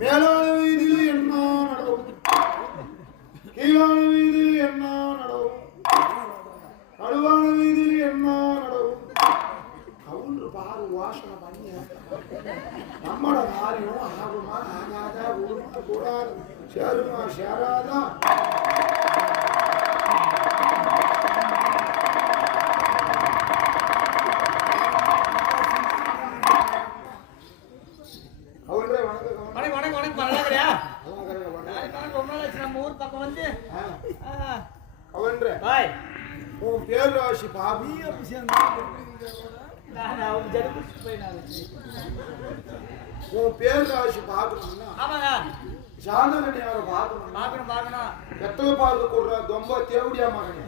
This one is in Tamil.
மேலான வீதியில் என்ன நடவும், கீழான வீதியில் என்ன நடவும், நடுவான வீதியில் என்ன நடவும். கவுன்று பாரு வாசனை பண்ணி நம்மளோட காரியம் ஆகுமா ஆகாதா, ஊருமா கூடாது, சேருமா சேராதா. உன் பேர் ராசி பாபி உன் பேர் ராசி பார்க்கணும்னா சாந்தகனியார பார்க்கணும். எத்தனை பார்க்க கொடுற ரொம்ப தேவடியா மகனே.